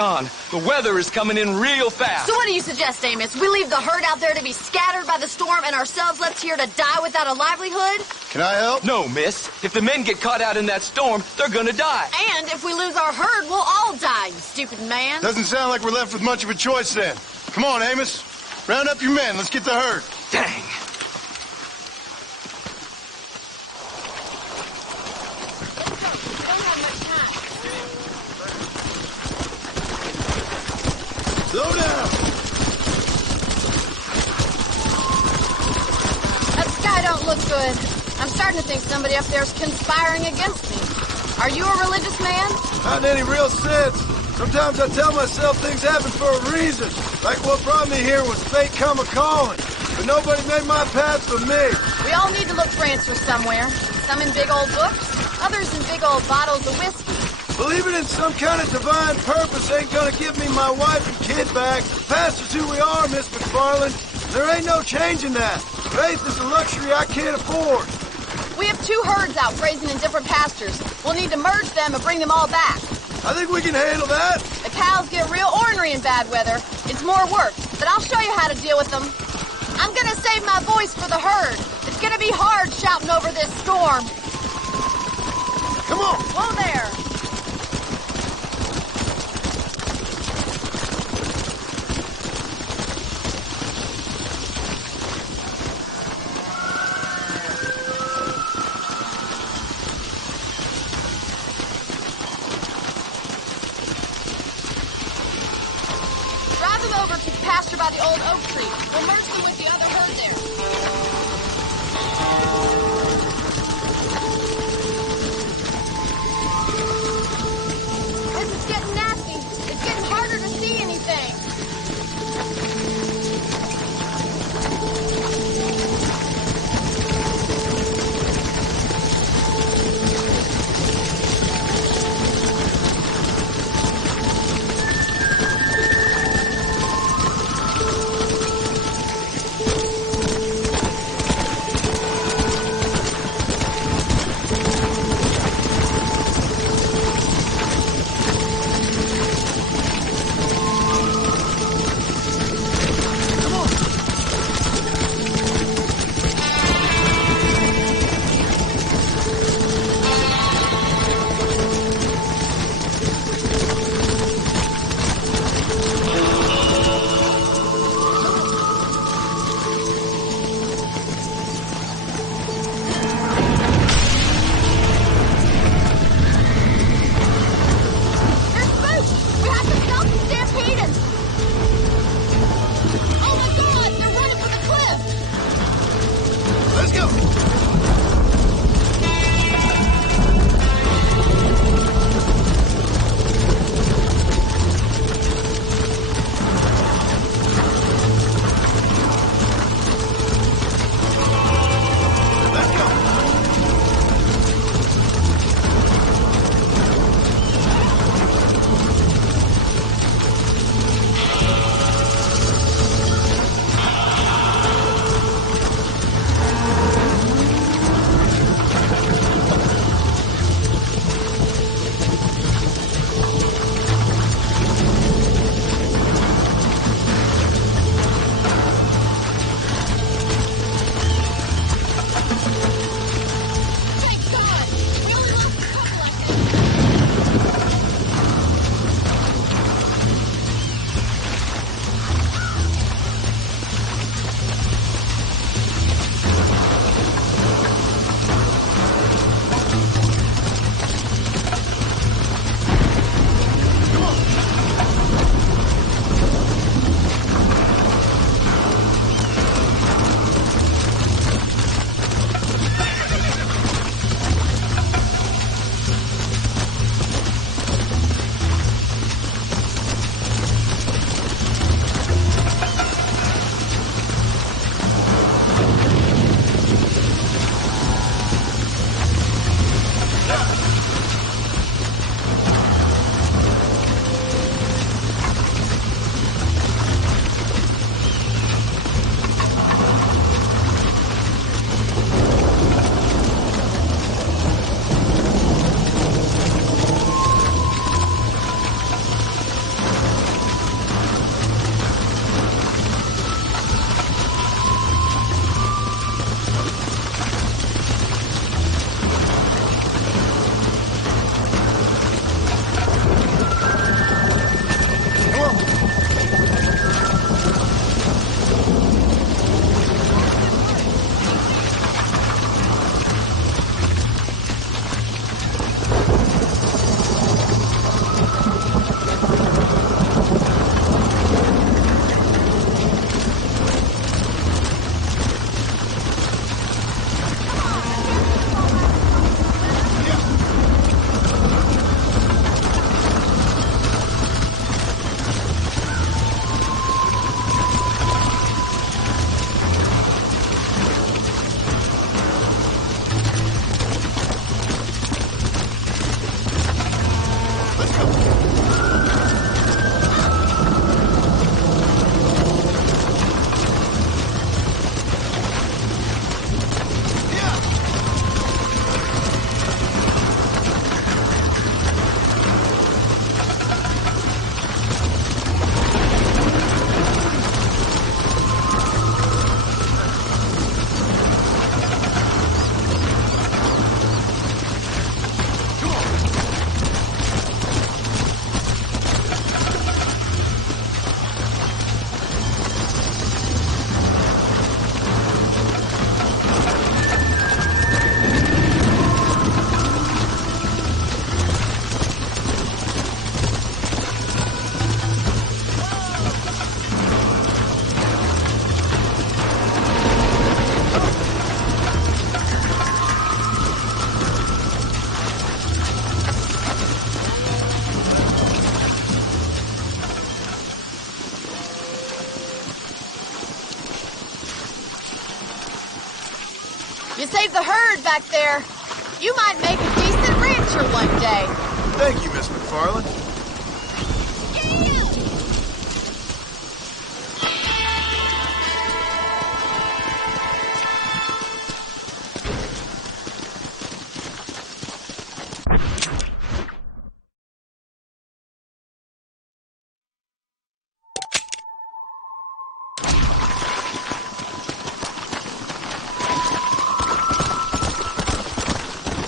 on. The weather is coming in real fast. So what do you suggest, Amos? We leave the herd out there to be scattered by the storm and ourselves left here to die without a livelihood? Can I help? No, miss. If the men get caught out in that storm, they're gonna die. And if we lose our herd, we'll all die, you stupid man. Doesn't sound like we're left with much of a choice then. Come on, Amos. Round up your men. Let's get the herd. Dang. Slow down! That sky don't look good. I'm starting to think somebody up there's conspiring against me. Are you a religious man? Not in any real sense. Sometimes I tell myself things happen for a reason. Like what brought me here was fate come a-calling. But nobody made my path for me. We all need to look for answers somewhere. Some in big old books, others in big old bottles of whiskey. Believing in some kind of divine purpose ain't gonna give me my wife and kid back. Past is who we are, Miss McFarland. There ain't no changing that. Faith is a luxury I can't afford. We have 2 herds out grazing in different pastures. We'll need to merge them and bring them all back. I think we can handle that. The cows get real ornery in bad weather. It's more work, but I'll show you how to deal with them. I'm gonna save my voice for the herd. It's gonna be hard shouting over this storm. Come on. Whoa there. Drive them over to the pasture by the old oak tree. We'll merge them with the other herd there. This is getting nasty. It's getting harder to see anything. save the herd back there. You might make a decent rancher one day. Thank you, Miss McFarland.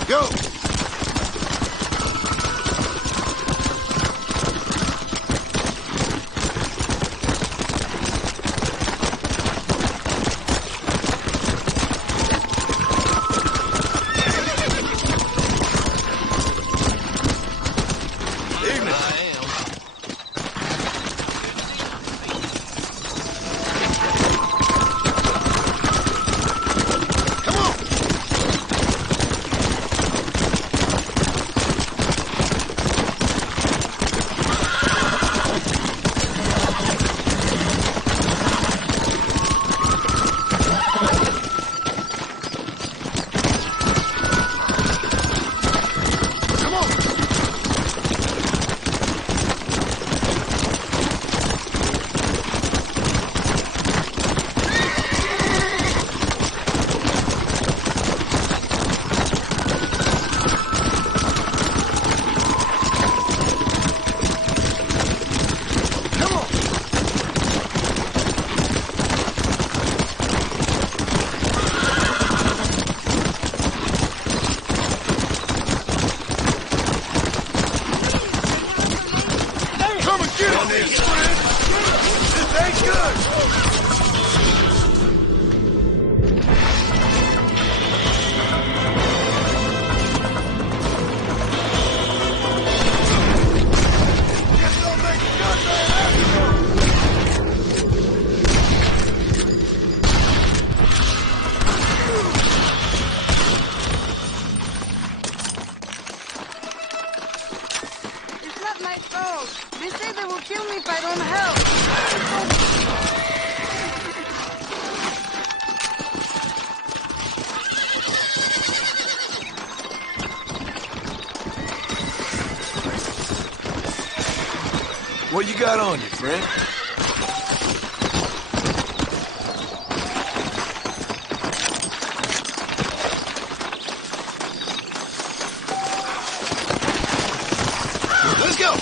Go! They say they will kill me if I don't help. What you got on you, friend? Let's go!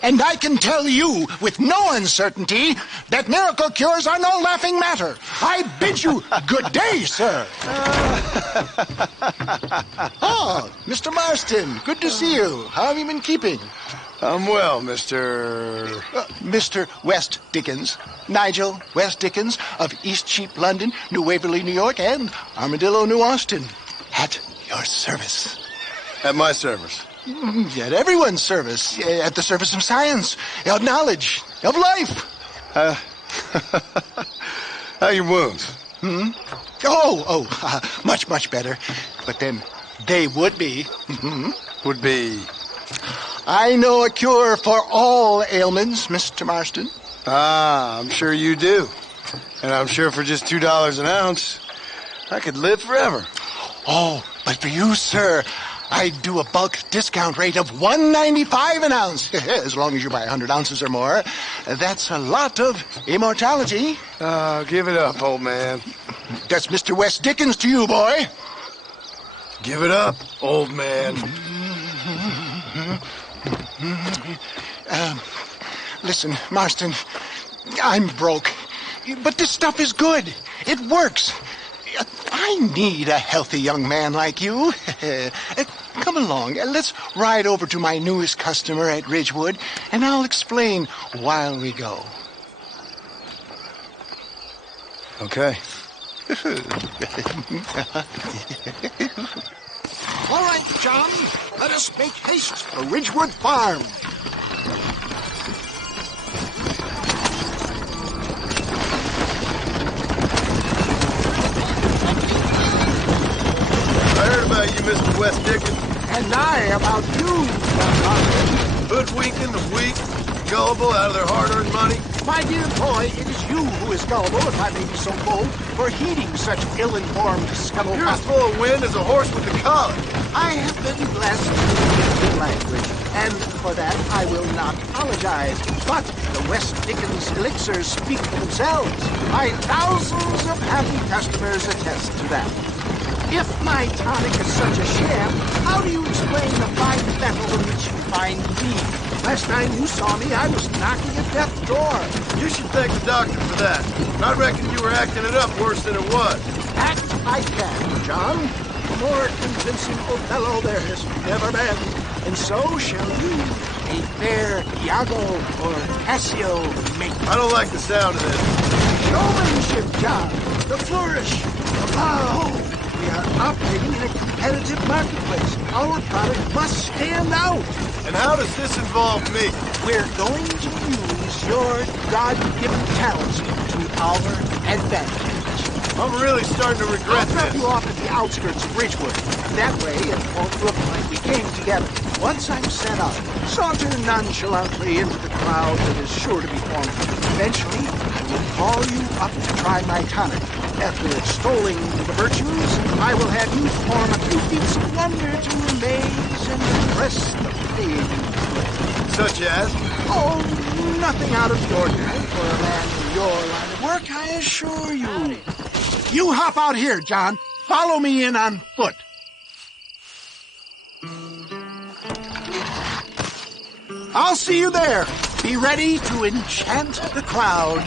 And I can tell you with no uncertainty that miracle cures are no laughing matter. I bid you good day, sir. Oh, Mr. Marston, good to see you. How have you been keeping? I'm well, Mr. Mr. West Dickens. Nigel West Dickens of East Cheap, London, New Waverly, New York, and Armadillo, New Austin. At your service. At my service. At everyone's service. At the service of science, of knowledge, of life. How are your wounds? Much, much better. But then they would be. Would be... I know a cure for all ailments, Mr. Marston. Ah, I'm sure you do. And I'm sure for just $2 an ounce, I could live forever. Oh, but for you, sir, I'd do a bulk discount rate of $1.95 an ounce, as long as you buy 100 ounces or more. That's a lot of immortality. Give it up, old man. That's Mr. West Dickens to you, boy. Give it up, old man. Listen, Marston, I'm broke, but this stuff is good. It works. I need a healthy young man like you. Come along, let's ride over to my newest customer at Ridgewood, and I'll explain while we go. Okay. All right, John, let us make haste for Ridgewood Farm. I heard about you, Mr. West Dickens. And I about you, John. Hoodwinking the weak, gullible out of their hard-earned money. My dear boy, it is you who is gullible, if I may be so bold, for heeding such ill-informed You're scuttlebutt. as full of wind as a horse with a collar. I have been blessed with good language, and for that I will not apologize. But the West Dickens elixirs speak for themselves. My thousands of happy customers attest to that. If my tonic is such a sham, how do you explain the fine mettle in which you find me? Last time you saw me, I was knocking at death's door. You should thank the doctor for that. I reckon you were acting it up worse than it was. Act I can, John. More convincing Othello there has never been. And so shall you, a fair Iago or Cassio make. I don't like the sound of this. Showmanship, John. The flourish. The bow. We are operating in a competitive marketplace. Our product must stand out. And how does this involve me? We're going to use your God-given talents to our advantage. I'm really starting to I'll regret drop this. you off at the outskirts of Ridgewood. That way it won't look like we came together. Once I'm set up, saunter nonchalantly into the crowd that is sure to be forming. Eventually, I will call you up to try my tonic. After extolling the virtues, I will have you perform a few feats of wonder to amaze and impress the paying. Such as? Oh, nothing out of the ordinary for a man in your line of work, I assure you. You hop out here, John. Follow me in on foot. I'll see you there. Be ready to enchant the crowd.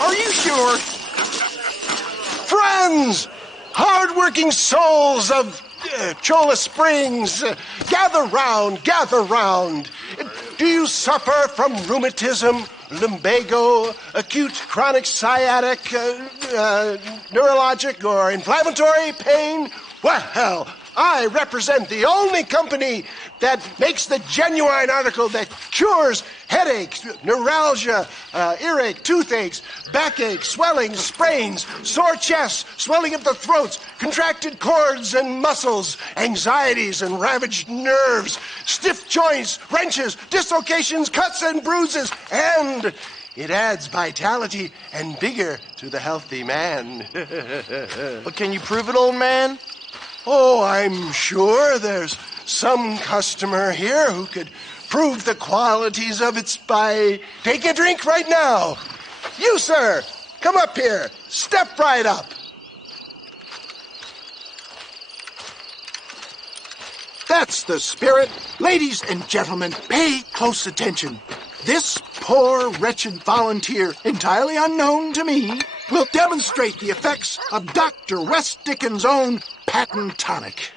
Are you sure? Friends! Hard-working souls of Cholla Springs, gather round, gather round. Do you suffer from rheumatism, lumbago, acute chronic sciatic, neurologic, or inflammatory pain? Well, I represent the only company that makes the genuine article that cures headaches, neuralgia, earache, toothaches, backache, swelling, sprains, sore chests, swelling of the throats, contracted cords and muscles, anxieties and ravaged nerves, stiff joints, wrenches, dislocations, cuts and bruises, and it adds vitality and vigor to the healthy man. But can you prove it, old man? Oh, I'm sure there's some customer here who could prove the qualities of it by taking a drink right now. You, sir, come up here. Step right up. That's the spirit. Ladies and gentlemen, pay close attention. This poor, wretched volunteer, entirely unknown to me, will demonstrate the effects of Dr. West Dickens' own patent tonic.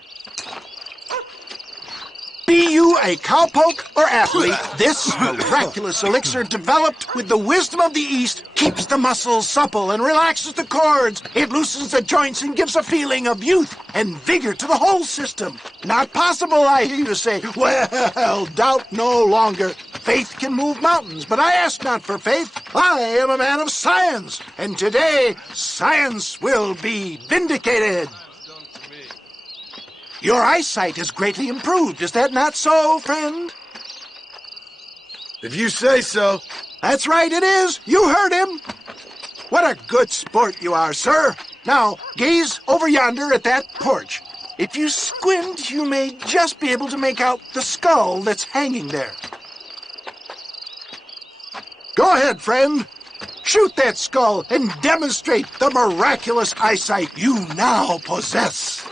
Be you a cowpoke or athlete, this miraculous elixir developed with the wisdom of the East keeps the muscles supple and relaxes the cords. It loosens the joints and gives a feeling of youth and vigor to the whole system. Not possible, I hear you say. Well, doubt no longer. Faith can move mountains, but I ask not for faith. I am a man of science, and today science will be vindicated. Your eyesight has greatly improved. Is that not so, friend? If you say so. That's right, it is. You heard him. What a good sport you are, sir. Now, gaze over yonder at that porch. If you squint, you may just be able to make out the skull that's hanging there. Go ahead, friend. Shoot that skull and demonstrate the miraculous eyesight you now possess.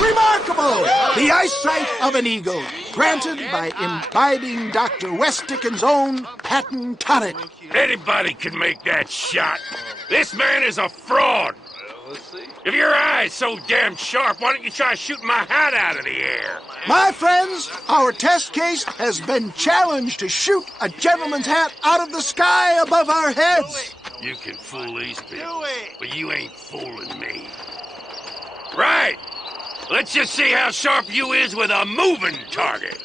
Remarkable! The eyesight of an eagle, granted by imbibing Dr. West Dickens' own patent tonic. Anybody can make that shot. This man is a fraud. If your eye's so damn sharp, why don't you try shooting my hat out of the air? My friends, our test case has been challenged to shoot a gentleman's hat out of the sky above our heads. You can fool these people, but you ain't fooling me. Right. Let's just see how sharp you is with a moving target.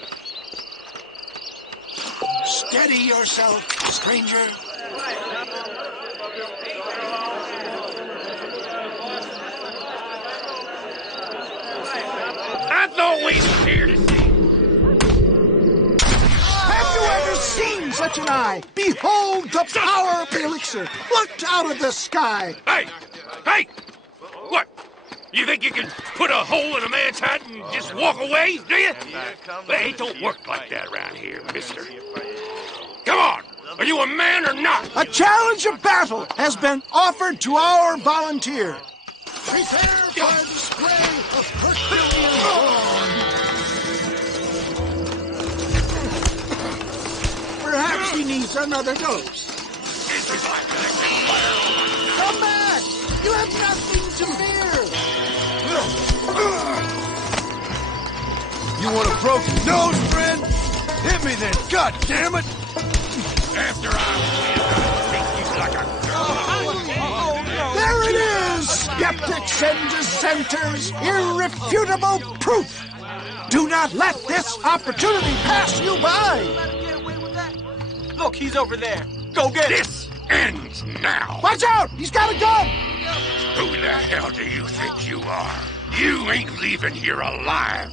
Steady yourself, stranger. I thought we were here to see. Have you ever seen such an eye? Behold the power of the elixir. Looked out of the sky. Hey! Hey! What? You think you can put a hole in a man's hat and just walk away, do you? Well, it don't work like that around here, mister. Come on! Are you a man or not? A challenge of battle has been offered to our volunteer. Prepare for the display of Herculean brawn. Perhaps he needs another dose. Come back! You have nothing to fear! You want a broken nose, friend? Hit me then, God damn it! After I think you like a There it is! Skeptics and dissenters, irrefutable proof! Do not let this opportunity pass you by! Look, he's over there. Go get him. This ends now. Watch out! He's got a gun! Who the hell do you think you are? You ain't leaving here alive.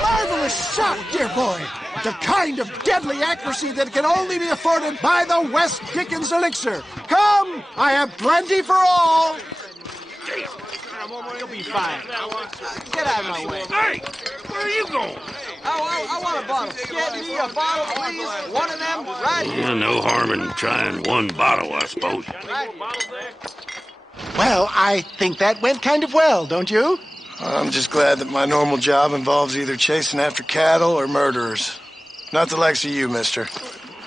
Marvelous shot, dear boy! The kind of deadly accuracy that can only be afforded by the West Dickens elixir. Come, I have plenty for all. You'll be fine. Get out of my way. Hey, where are you going? I want a bottle. Get me a bottle, please. One of them, right? Yeah, no harm in trying one bottle, I suppose. Well, I think that went kind of well, don't you? I'm just glad that my normal job involves either chasing after cattle or murderers. Not the likes of you, mister.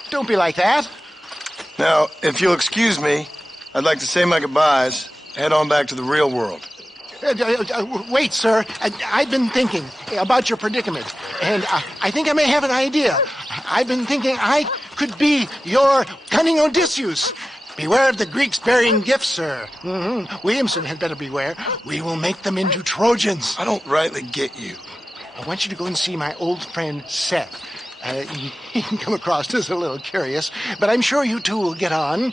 Don't be like that. Now, if you'll excuse me, I'd like to say my goodbyes, head on back to the real world. Wait, sir. I've been thinking about your predicament, and I think I may have an idea. I've been thinking I could be your cunning Odysseus. Beware of the Greeks bearing gifts, sir. Williamson had better beware. We will make them into Trojans. I don't rightly get you. I want you to go and see my old friend Seth. He can come across as a little curious, but I'm sure you two will get on.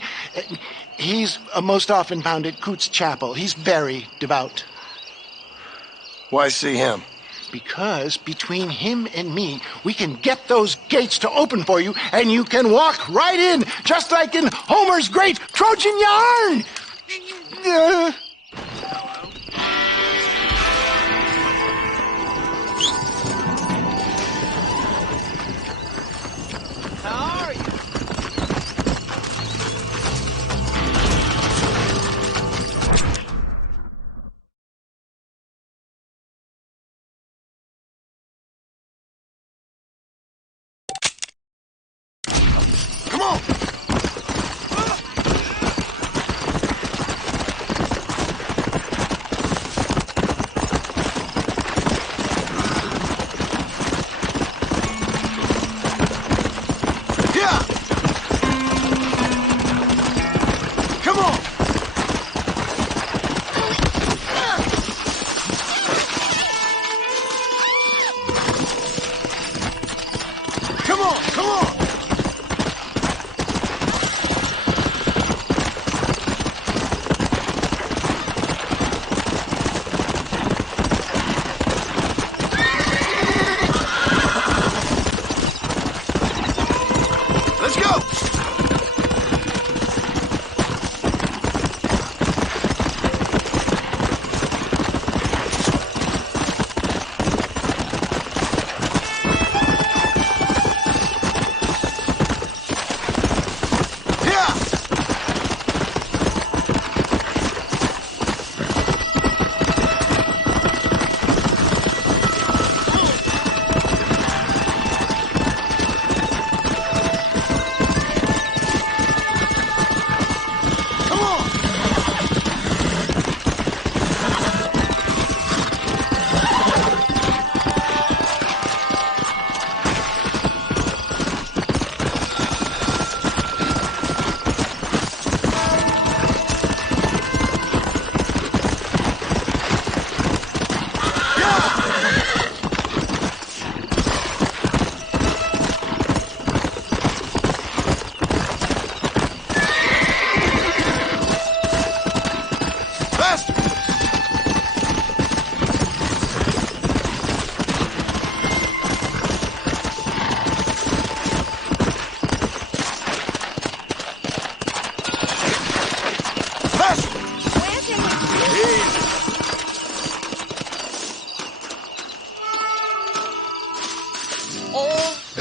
He's most often found at Coots Chapel. He's very devout. Why see him? Because between him and me, we can get those gates to open for you, and you can walk right in, just like in Homer's great Trojan yarn! How are you? Come on!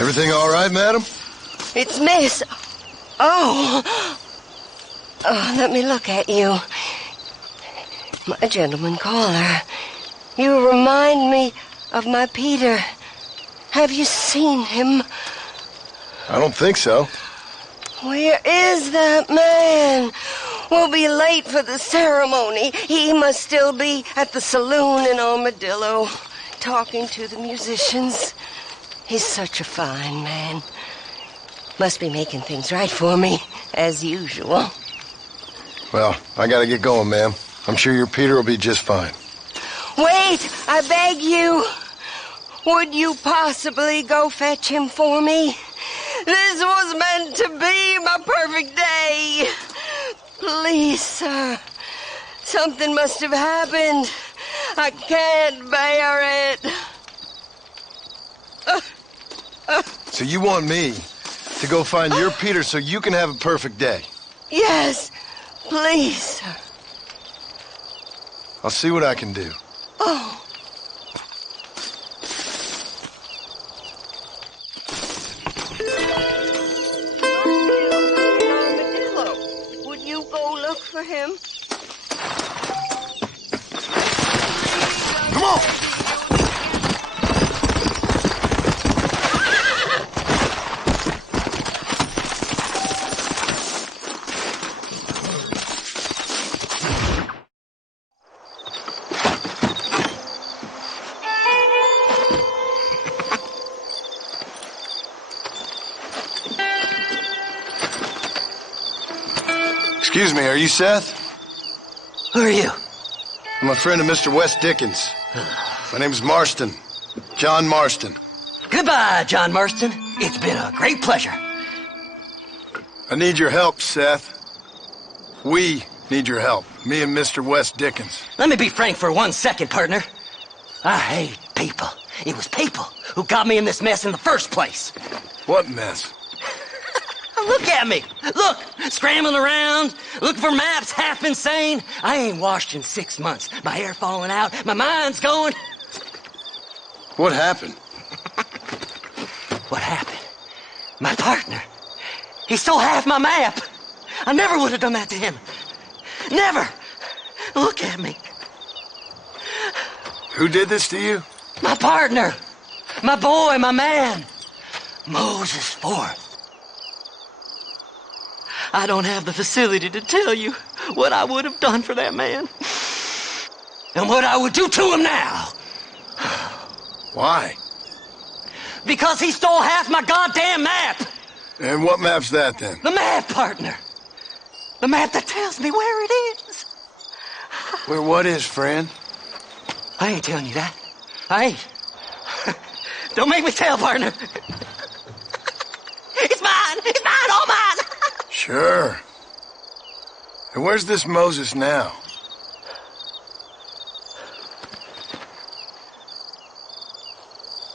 Everything all right, madam? It's Miss... Oh, let me look at you. My gentleman caller. You remind me of my Peter. Have you seen him? I don't think so. Where is that man? We'll be late for the ceremony. He must still be at the saloon in Armadillo, talking to the musicians. He's such a fine man. Must be making things right for me, as usual. Well, I gotta get going, ma'am. I'm sure your Peter will be just fine. Wait, I beg you. Would you possibly go fetch him for me? This was meant to be my perfect day. Please, sir. Something must have happened. I can't bear it. So you want me to go find your Peter so you can have a perfect day? Yes, please, sir. I'll see what I can do. Oh. Armadillo. Would you go look for him? Come on! Excuse me, are you Seth? Who are you? I'm a friend of Mr. West Dickens. My name's Marston. John Marston. Goodbye, John Marston. It's been a great pleasure. I need your help, Seth. We need your help. Me and Mr. West Dickens. Let me be frank for 1 second, partner. I hate people. It was people who got me in this mess in the first place. What mess? Look at me. Look, scrambling around, looking for maps, half insane. I ain't washed in 6 months. My hair falling out, my mind's going. What happened? What happened? My partner. He stole half my map. I never would have done that to him. Never. Look at me. Who did this to you? My partner. My boy, my man. Moses Forth. I don't have the facility to tell you what I would have done for that man. And what I would do to him now. Why? Because he stole half my goddamn map. And what map's that, then? The map, partner. The map that tells me where it is. Where what is, friend? I ain't telling you that. I ain't. Don't make me tell, partner. It's mine. It's mine. All mine. Sure. And where's this Moses now?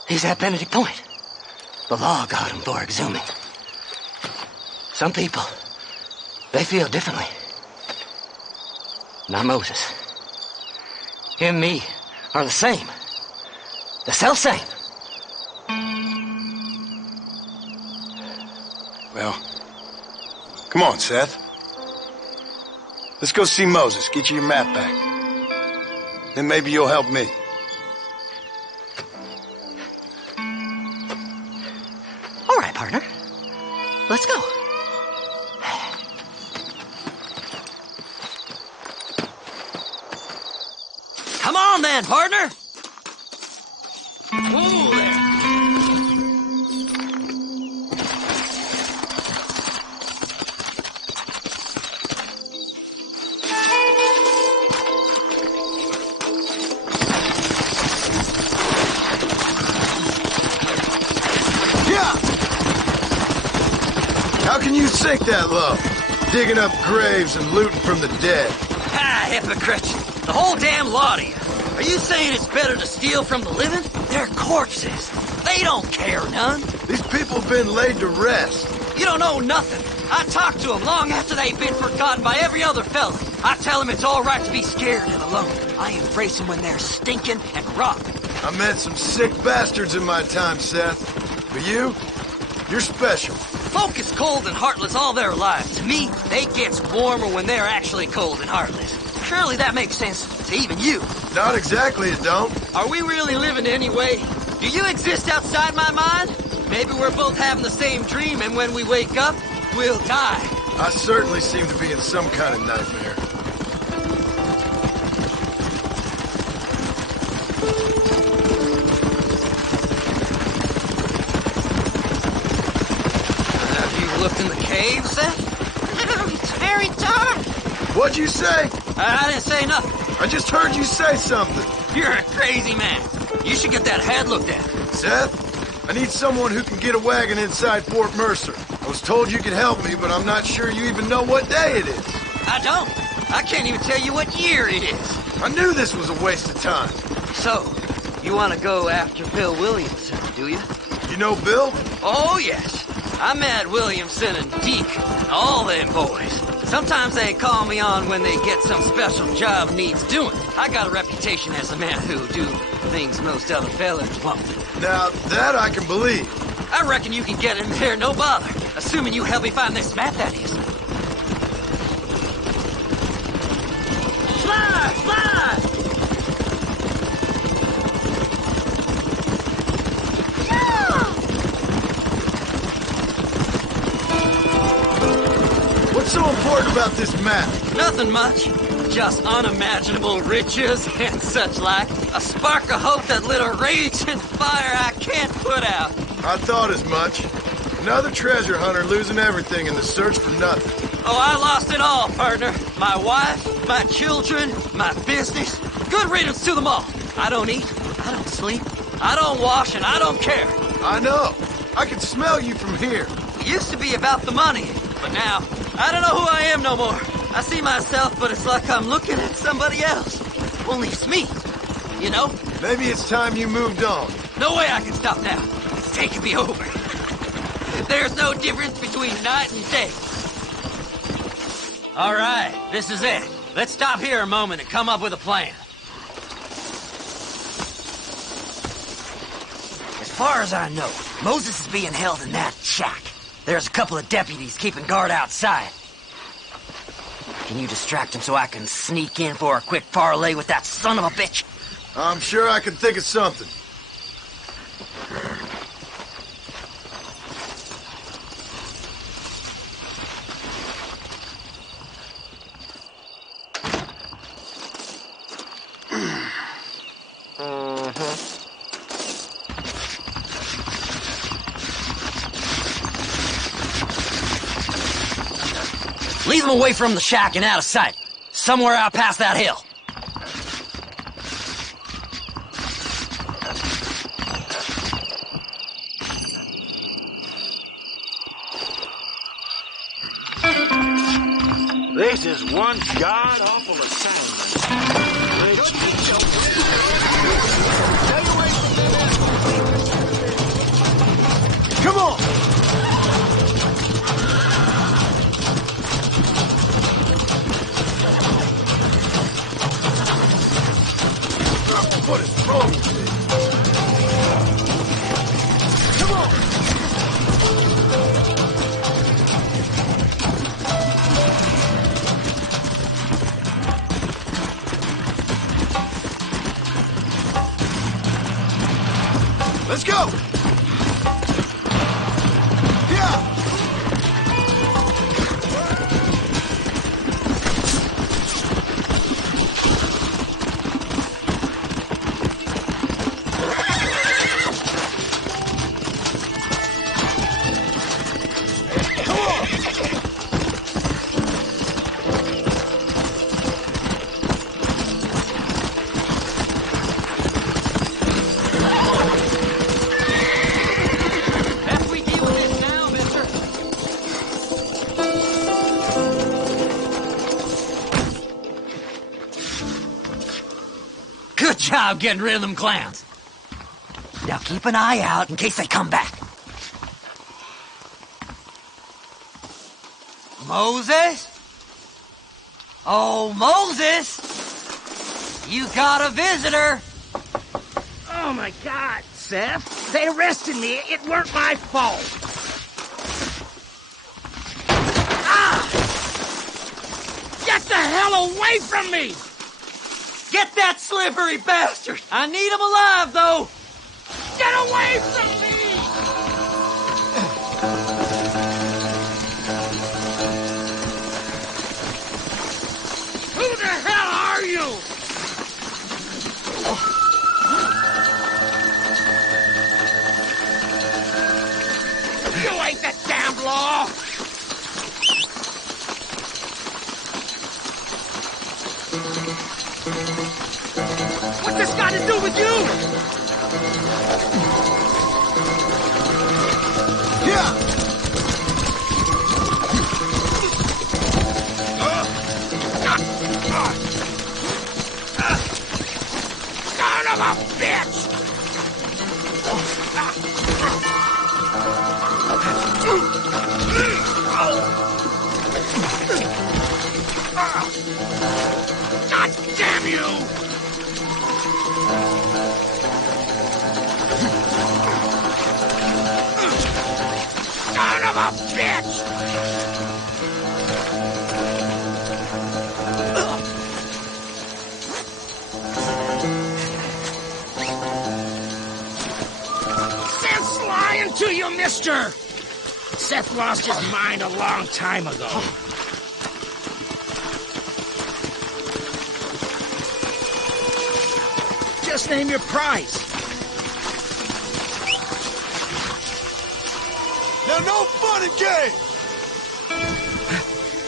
He's at Benedict Point. The law got him for exhuming. Some people, they feel differently. Not Moses. Him and me are the same. The self-same. Well, come on, Seth. Let's go see Moses, get you your map back. Then maybe you'll help me. All right, partner. Let's go. Come on then, partner. Whoa there. How can you sink that low? Digging up graves and looting from the dead. Ah, hypocrite. The whole damn lot of you. Are you saying it's better to steal from the living? They're corpses. They don't care none. These people have been laid to rest. You don't know nothing. I talk to them long after they've been forgotten by every other fella. I tell them it's all right to be scared and alone. I embrace them when they're stinking and rotten. I met some sick bastards in my time, Seth. But you, You're special. Folk is cold and heartless all their lives. To me, they gets warmer when they're actually cold and heartless. Surely that makes sense to even you. Not exactly, it don't. Are we really living anyway? Do you exist outside my mind? Maybe we're both having the same dream, and when we wake up, we'll die. I certainly seem to be in some kind of nightmare. Have you looked in the cave, Seth? It's very dark. What'd you say? I didn't say nothing. I just heard you say something. You're a crazy man. You should get that head looked at. Seth, I need someone who can get a wagon inside Fort Mercer. I was told you could help me, but I'm not sure you even know what day it is. I don't. I can't even tell you what year it is. I knew this was a waste of time. So, you want to go after Bill Williamson, do you? You know Bill? Oh, yes. I met Williamson and Deke and all them boys. Sometimes they call me on when they get some special job needs doing. I got a reputation as a man who do things most other fellas won't. Now, that I can believe. I reckon you can get in there, no bother. Assuming you help me find this map, that is. Slide! Slide! What's so important about this map? Nothing much. Just unimaginable riches and such like. A spark of hope that lit a raging fire I can't put out. I thought as much. Another treasure hunter losing everything in the search for nothing. Oh, I lost it all, partner. My wife, my children, my business. Good riddance to them all. I don't eat, I don't sleep, I don't wash, and I don't care. I know. I can smell you from here. It used to be about the money, but now, I don't know who I am no more. I see myself, but it's like I'm looking at somebody else. Only it's me, you know? Maybe it's time you moved on. No way I can stop now. It's taking me over. There's no difference between night and day. All right, this is it. Let's stop here a moment and come up with a plan. As far as I know, Moses is being held in that shack. There's a couple of deputies keeping guard outside. Can you distract him so I can sneak in for a quick parlay with that son of a bitch? I'm sure I can think of something. Leave him away from the shack and out of sight. Somewhere out past that hill. This is one god-awful assignment. Come on! What is wrong with me? Come on! Let's go! Yeah! Good job getting rid of them clowns. Now keep an eye out in case they come back. Moses? Oh, Moses! You got a visitor! Oh my God, Seth. They arrested me. It weren't my fault. the hell away from me! Get that slippery bastard! I need him alive, though! Get away from me! Who the hell are you? You ain't the damned law! What's this got to do with you? Yeah! Son of a bitch! God damn you! Son of a bitch! Seth's lying to you, mister! Seth lost his mind a long time ago. Just name your price. Now, no fun and games!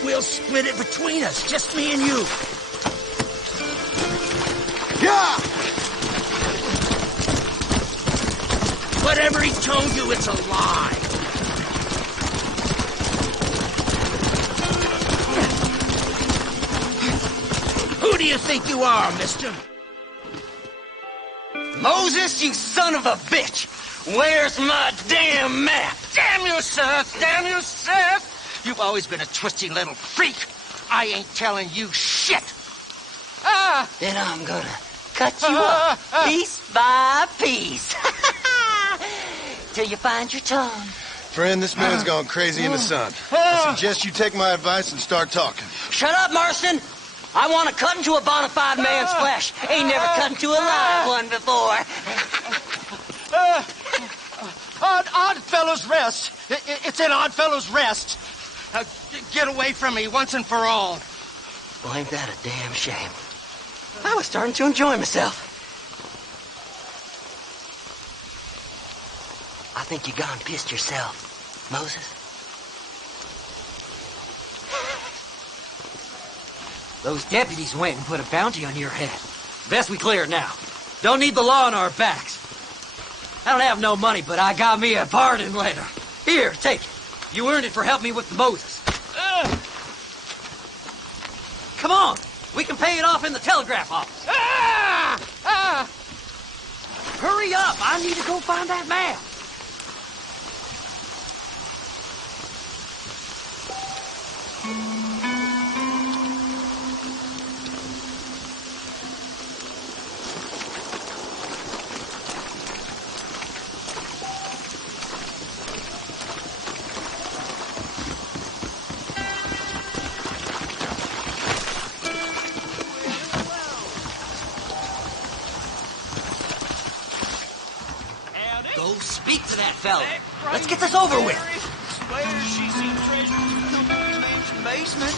We'll split it between us, just me and you. Yeah! Whatever he told you, it's a lie. Who do you think you are, mister? Moses, you son of a bitch! Where's my damn map? Damn you, Seth! Damn you, Seth! You've always been a twisty little freak. I ain't telling you shit. Then I'm gonna cut you up piece by piece. Till you find your tongue. Friend, this man's gone crazy in the sun. I suggest you take my advice and start talking. Shut up, Marston! I want to cut into a bona fide man's flesh. Ain't never cut into a live one before. Oddfellows Rest. It's in Oddfellows Rest. Get away from me once and for all. Well, ain't that a damn shame? I was starting to enjoy myself. I think you gone pissed yourself, Moses. Those deputies went and put a bounty on your head. Best we clear it now. Don't need the law on our backs. I don't have no money, but I got me a pardon letter. Here, take it. You earned it for helping me with the Moses. Come on. We can pay it off in the telegraph office. Hurry up. I need to go find that man. Go speak to that fella. Let's get this over with. Swears she's seen treasures in the mansion basement.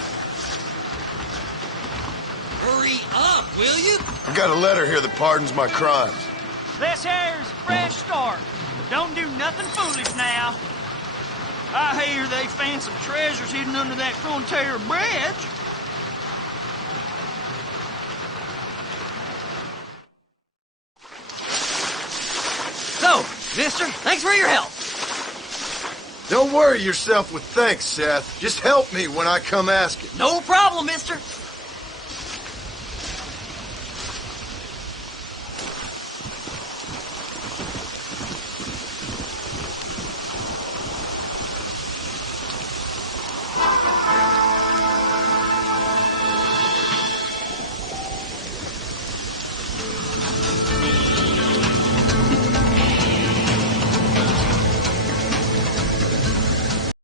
Hurry up, will you? I've got a letter here that pardons my crimes. This here's a fresh start. Don't do nothing foolish now. I hear they found some treasures hidden under that frontier bridge. So, mister, thanks for your help. Don't worry yourself with thanks, Seth. Just help me when I come asking. No problem, mister.